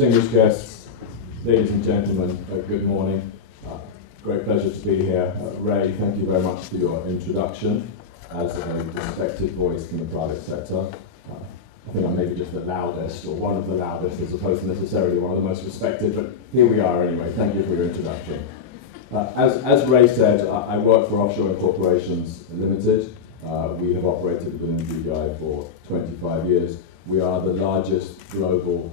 Distinguished guests, ladies and gentlemen, good morning. Great pleasure to be here. Ray, thank you very much for your introduction as a respected voice in the private sector. I think I'm maybe just the loudest, or one of the loudest, as opposed to necessarily one of the most respected, but here we are anyway. Thank you for your introduction. As Ray said, I work for Offshore Corporations Limited. We have operated within BVI for 25 years. We are the largest global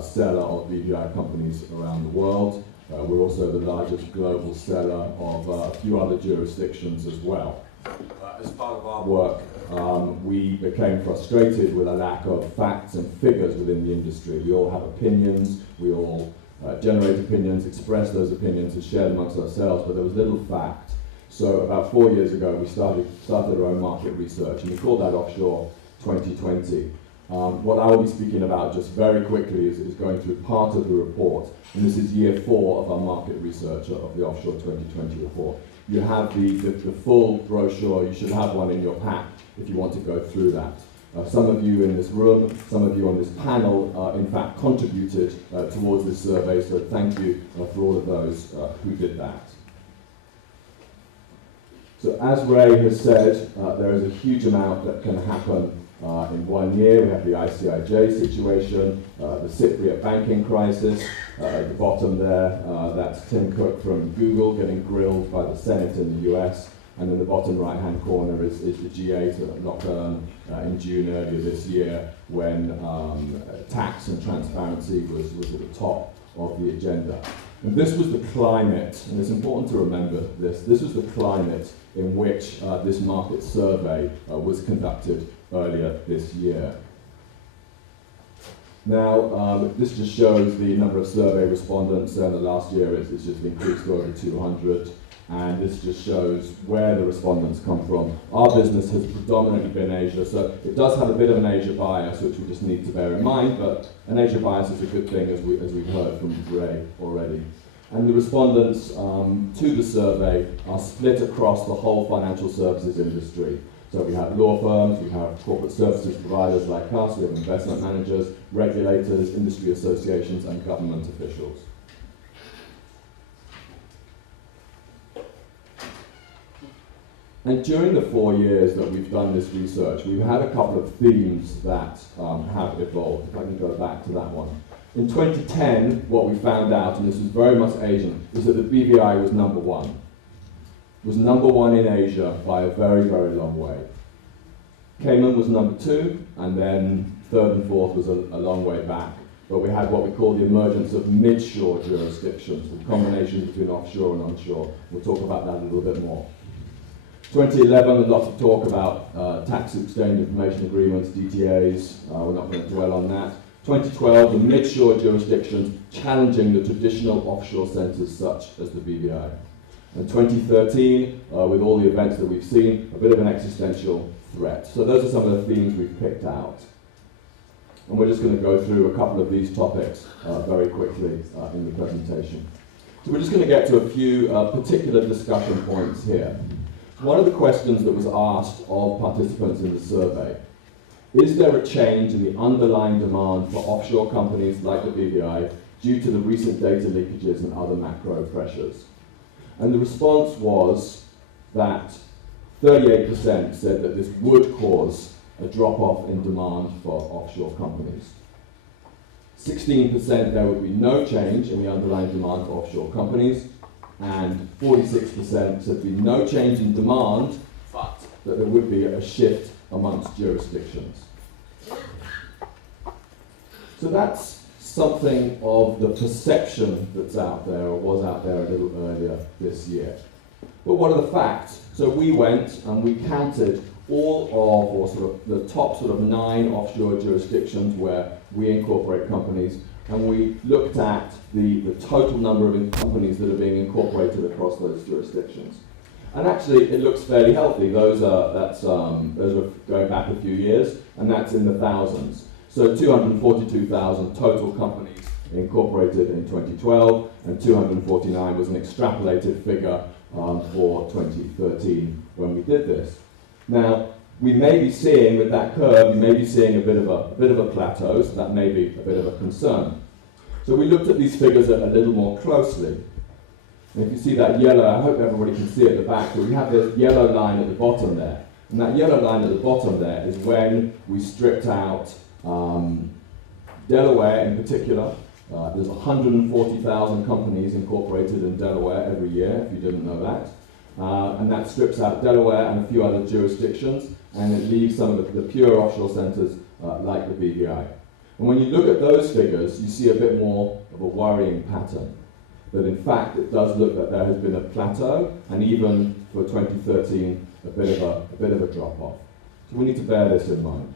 seller of BVI companies around the world. We're also the largest global seller of a few other jurisdictions as well. As part of our work, we became frustrated with a lack of facts and figures within the industry. We all have opinions, we all generate opinions, express those opinions and share them amongst ourselves, but there was little fact. So about 4 years ago, we started our own market research, and we called that Offshore 2020. What I will be speaking about just very quickly is going through part of the report, and this is year 4 of our market research of the Offshore 2020 report. You have the full brochure. You should have one in your pack if you want to go through that. Some of you in this room, some of you on this panel, in fact contributed towards this survey, so thank you for all of those who did that. So as Ray has said, there is a huge amount that can happen in 1 year. We have the ICIJ situation, the Cypriot banking crisis, at the bottom there, that's Tim Cook from Google getting grilled by the Senate in the US, and in the bottom right-hand corner is the G8 lockdown in June earlier this year, when tax and transparency was at the top of the agenda. And this was the climate, and it's important to remember this was the climate in which this market survey was conducted earlier this year. Now, this just shows the number of survey respondents, and the last year it's just increased to over 200, and this just shows where the respondents come from. Our business has predominantly been Asia, so it does have a bit of an Asia bias, which we just need to bear in mind, but an Asia bias is a good thing, as we've heard from Ray already. And the respondents to the survey are split across the whole financial services industry. So we have law firms, we have corporate services providers like us, we have investment managers, regulators, industry associations, and government officials. And during the 4 years that we've done this research, we've had a couple of themes that have evolved. If I can go back to that one. In 2010, what we found out, and this is very much Asian, is that the BVI was number 1. It was number 1 in Asia by a very, very long way. Cayman was number 2, and then 3rd and 4th was a long way back. But we had what we call the emergence of mid-shore jurisdictions, with combinations between offshore and onshore. We'll talk about that a little bit more. 2011, lots of talk about tax exchange information agreements, DTAs. We're not going to dwell on that. 2012, the mid-shore jurisdictions challenging the traditional offshore centres such as the BVI. And 2013, with all the events that we've seen, a bit of an existential threat. So those are some of the themes we've picked out. And we're just going to go through a couple of these topics very quickly in the presentation. So we're just going to get to a few particular discussion points here. One of the questions that was asked of participants in the survey: is there a change in the underlying demand for offshore companies like the BVI due to the recent data leakages and other macro pressures? And the response was that 38% said that this would cause a drop-off in demand for offshore companies. 16% there would be no change in the underlying demand for offshore companies, and 46% said there'd be no change in demand, but that there would be a shift amongst jurisdictions. So that's something of the perception that's out there, or was out there a little earlier this year. But what are the facts? So we went and we counted all of, or sort of the top 9 offshore jurisdictions where we incorporate companies, and we looked at the total number of companies that are being incorporated across those jurisdictions. And actually, it looks fairly healthy. Those are going back a few years, and that's in the thousands. So 242,000 total companies incorporated in 2012, and 249 was an extrapolated figure for 2013 when we did this. Now, we may be seeing with that curve, you may be seeing a bit of a plateau, so that may be a bit of a concern. So we looked at these figures a little more closely. And if you see that yellow, I hope everybody can see at the back, but we have this yellow line at the bottom there. And that yellow line at the bottom there is when we stripped out Delaware in particular. There's 140,000 companies incorporated in Delaware every year, if you didn't know that. And that strips out Delaware and a few other jurisdictions, and it leaves some of the pure offshore centres like the BVI. And when you look at those figures, you see a bit more of a worrying pattern. That in fact, it does look that there has been a plateau, and even for 2013, a bit of a drop-off. So we need to bear this in mind.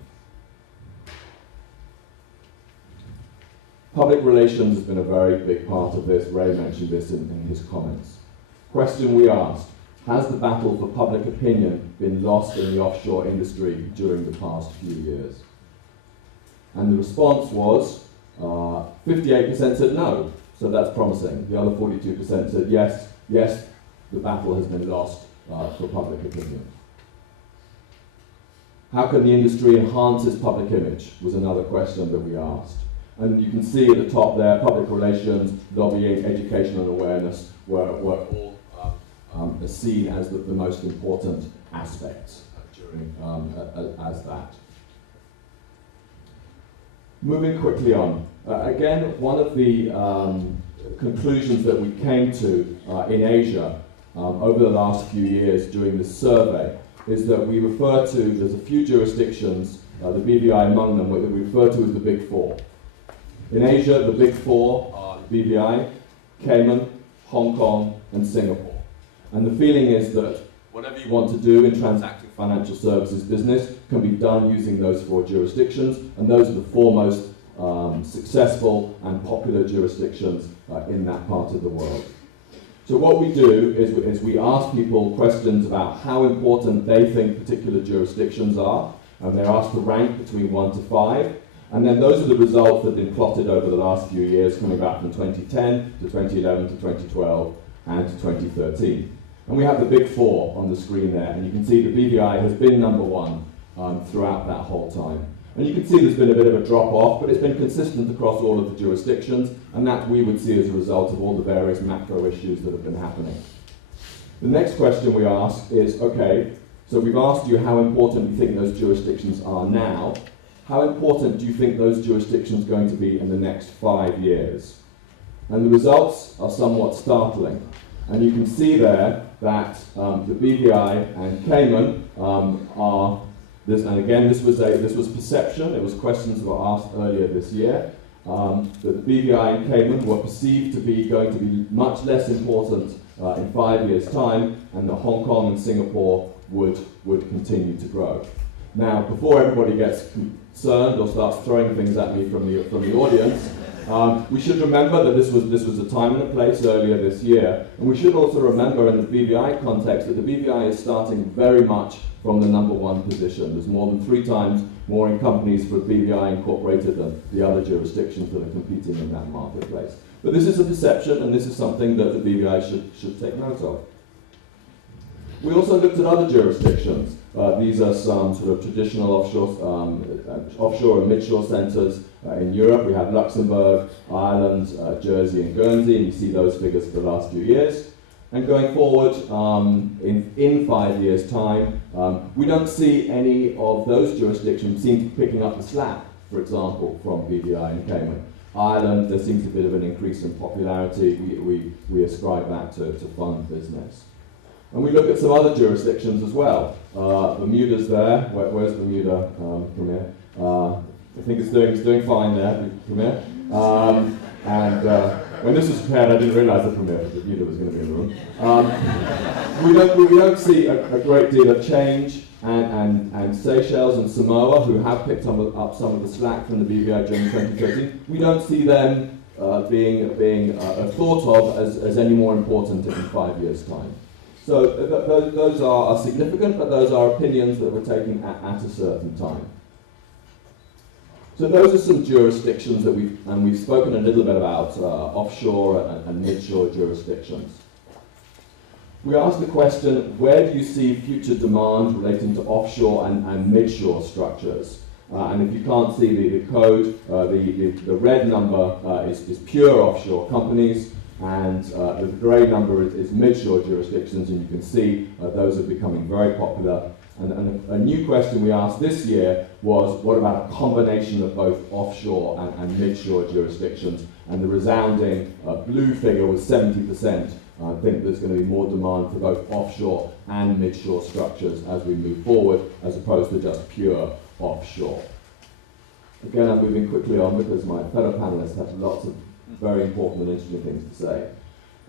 Public relations has been a very big part of this. Ray mentioned this in his comments. Question we asked: has the battle for public opinion been lost in the offshore industry during the past few years? And the response was 58% said no, so that's promising. The other 42% said yes, the battle has been lost for public opinion. How can the industry enhance its public image was another question that we asked. And you can see at the top there, public relations, lobbying, education and awareness were all seen as the most important aspects during as that. Moving quickly on. Again, one of the conclusions that we came to in Asia over the last few years during this survey is that we refer to, there's a few jurisdictions, the BVI among them, that we refer to as the Big Four. In Asia, the Big Four are the BVI, Cayman, Hong Kong, and Singapore. And the feeling is that whatever you want to do in transacting financial services business can be done using those four jurisdictions, and those are the foremost successful and popular jurisdictions in that part of the world. So what we do is we ask people questions about how important they think particular jurisdictions are, and they're asked to rank between 1 to 5. And then those are the results that have been plotted over the last few years, coming back from 2010 to 2011 to 2012 and to 2013. And we have the Big Four on the screen there, and you can see the BVI has been number one throughout that whole time. And you can see there's been a bit of a drop-off, but it's been consistent across all of the jurisdictions, and that we would see as a result of all the various macro issues that have been happening. The next question we ask is, okay, so we've asked you how important you think those jurisdictions are now. How important do you think those jurisdictions are going to be in the next 5 years? And the results are somewhat startling. And you can see there that the BVI and Cayman are, and again this was perception, it was questions that were asked earlier this year, that the BVI and Cayman were perceived to be going to be much less important in 5 years' time, and that Hong Kong and Singapore would continue to grow. Now, before everybody gets concerned or starts throwing things at me from the audience, we should remember that this was a time and a place earlier this year, and we should also remember in the BVI context that the BVI is starting very much from the number one position. There's more than 3 times more in companies for BVI incorporated than the other jurisdictions that are competing in that marketplace. But this is a perception, and this is something that the BVI should take note of. We also looked at other jurisdictions. These are some sort of traditional offshore and midshore centres in Europe. We have Luxembourg, Ireland, Jersey and Guernsey, and you see those figures for the last few years. And going forward, in 5 years' time, we don't see any of those jurisdictions seem to be picking up the slack, for example, from BVI and Cayman. Ireland, there seems a bit of an increase in popularity. We ascribe that to fund business. And we look at some other jurisdictions as well. Bermuda's there. Where's Bermuda from here? I think it's doing fine there, from here. And when this was prepared, I didn't realise that Bermuda was going to be in the room. We don't see a great deal of change, and Seychelles and Samoa, who have picked up some of the slack from the BVI during 2013, we don't see them being thought of as any more important in 5 years' time. So those are significant, but those are opinions that we're taking at a certain time. So those are some jurisdictions that we've spoken a little bit about, offshore and midshore jurisdictions. We asked the question, where do you see future demand relating to offshore and midshore structures? And if you can't see the code, the red number is pure offshore companies, and the grey number is mid-shore jurisdictions, and you can see those are becoming very popular. And a new question we asked this year was, what about a combination of both offshore and mid-shore jurisdictions? And the resounding blue figure was 70%. I think there's going to be more demand for both offshore and mid-shore structures as we move forward, as opposed to just pure offshore. Again, I'm moving quickly on because my fellow panelists have lots of very important and interesting things to say.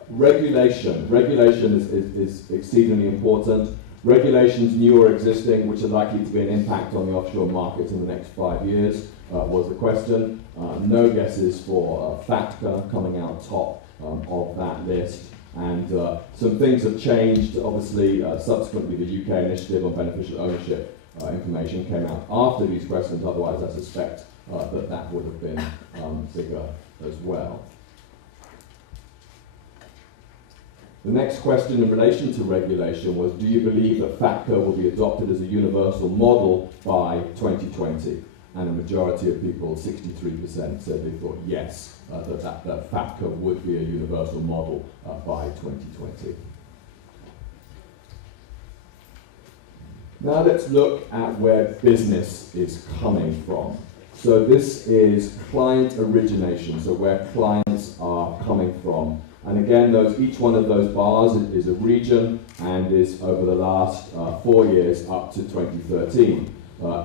Regulation. Regulation is exceedingly important. Regulations, new or existing, which are likely to be an impact on the offshore market in the next 5 years, was the question. No guesses for FATCA coming out top of that list. And some things have changed. Obviously, subsequently, the UK initiative on beneficial ownership information came out after these questions. Otherwise, I suspect that would have been bigger as well. The next question in relation to regulation was, do you believe that FATCA will be adopted as a universal model by 2020? And a majority of people, 63%, said they thought yes, that FATCA would be a universal model by 2020. Now let's look at where business is coming from. So this is client origination, so where clients are coming from. And again, each one of those bars is a region and is over the last 4 years up to 2013.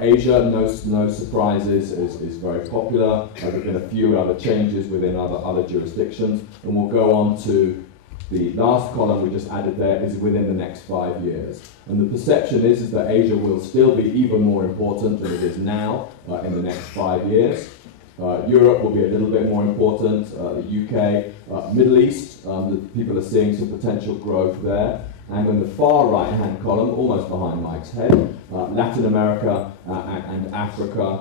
Asia, no surprises, is very popular. There have been a few other changes within other jurisdictions. And we'll go on to the last column we just added there is within the next 5 years. And the perception is that Asia will still be even more important than it is now in the next 5 years. Europe will be a little bit more important, the UK, Middle East, people are seeing some potential growth there. And in the far right-hand column, almost behind Mike's head, Latin America and Africa.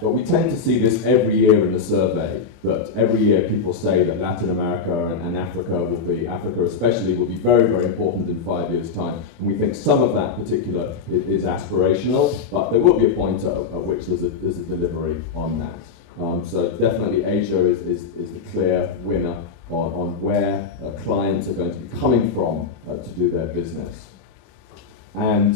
But we tend to see this every year in the survey, that every year people say that Latin America and Africa especially, will be very, very important in 5 years' time. And we think some of that particular is aspirational, but there will be a point at which there's a delivery on that. So definitely Asia is the clear winner on where clients are going to be coming from to do their business. And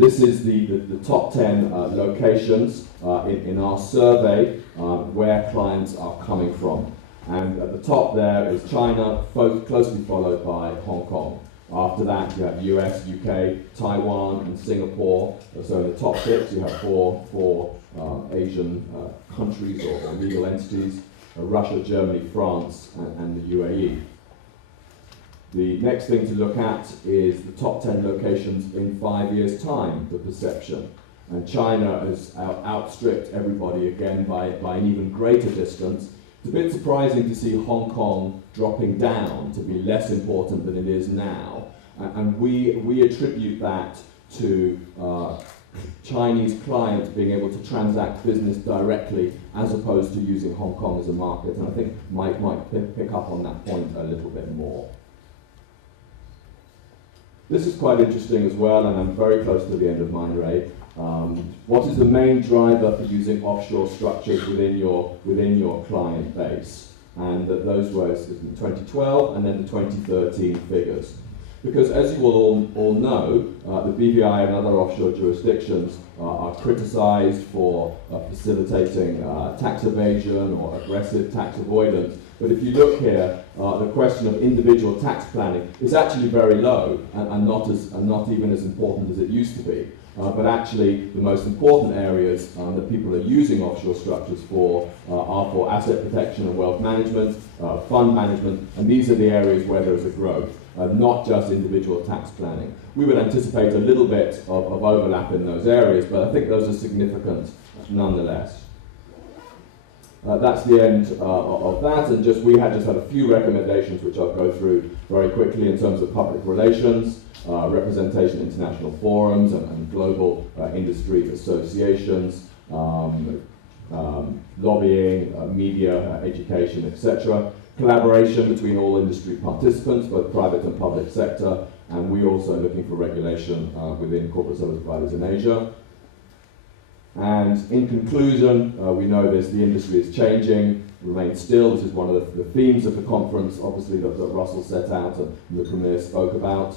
this is the top 10 locations in our survey where clients are coming from. And at the top there is China, closely followed by Hong Kong. After that, you have US, UK, Taiwan, and Singapore. So in the top 6, you have four Asian countries or legal entities. Russia, Germany, France, and the UAE. The next thing to look at is the top 10 locations in 5 years' time, the perception. And China has outstripped everybody again by an even greater distance. It's a bit surprising to see Hong Kong dropping down to be less important than it is now. And we attribute that to Chinese clients being able to transact business directly as opposed to using Hong Kong as a market. And I think Mike might pick up on that point a little bit more. This is quite interesting as well, and I'm very close to the end of mine, Ray. What is the main driver for using offshore structures within your client base? And those were in 2012 and then the 2013 figures. Because as you will all know, the BVI and other offshore jurisdictions are criticized for facilitating tax evasion or aggressive tax avoidance. But if you look here, the question of individual tax planning is actually very low and not even as important as it used to be. But actually, the most important areas that people are using offshore structures for are for asset protection and wealth management, fund management, and these are the areas where there is a growth. Not just individual tax planning. We would anticipate a little bit of overlap in those areas, but I think those are significant nonetheless. That's the end of that, and we had a few recommendations which I'll go through very quickly in terms of public relations, representation in international forums and global industry associations, lobbying, media, education, etc. Collaboration between all industry participants, both private and public sector, and we're also looking for regulation within corporate service providers in Asia. And in conclusion, we know this, the industry is changing, remains still. This is one of the themes of the conference, obviously, that Russell set out and the Premier spoke about.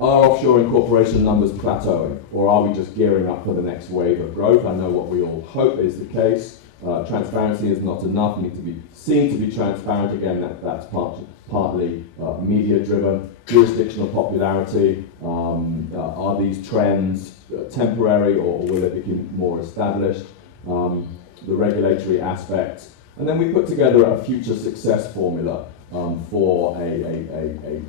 Are offshore incorporation numbers plateauing, or are we just gearing up for the next wave of growth? I know what we all hope is the case. Transparency is not enough. We need to be seen to be transparent. Again, that's partly media-driven. Jurisdictional popularity. Are these trends temporary, or will it become more established? The regulatory aspects. And then we put together a future success formula for a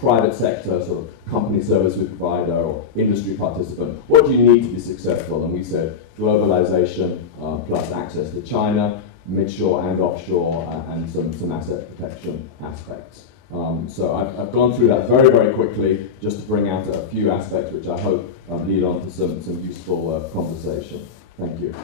private sector sort of company service provider or industry participant. What do you need to be successful? And we said globalization plus access to China, midshore and offshore, and some asset protection aspects. So I've gone through that very, very quickly just to bring out a few aspects which I hope lead on to some useful conversation. Thank you.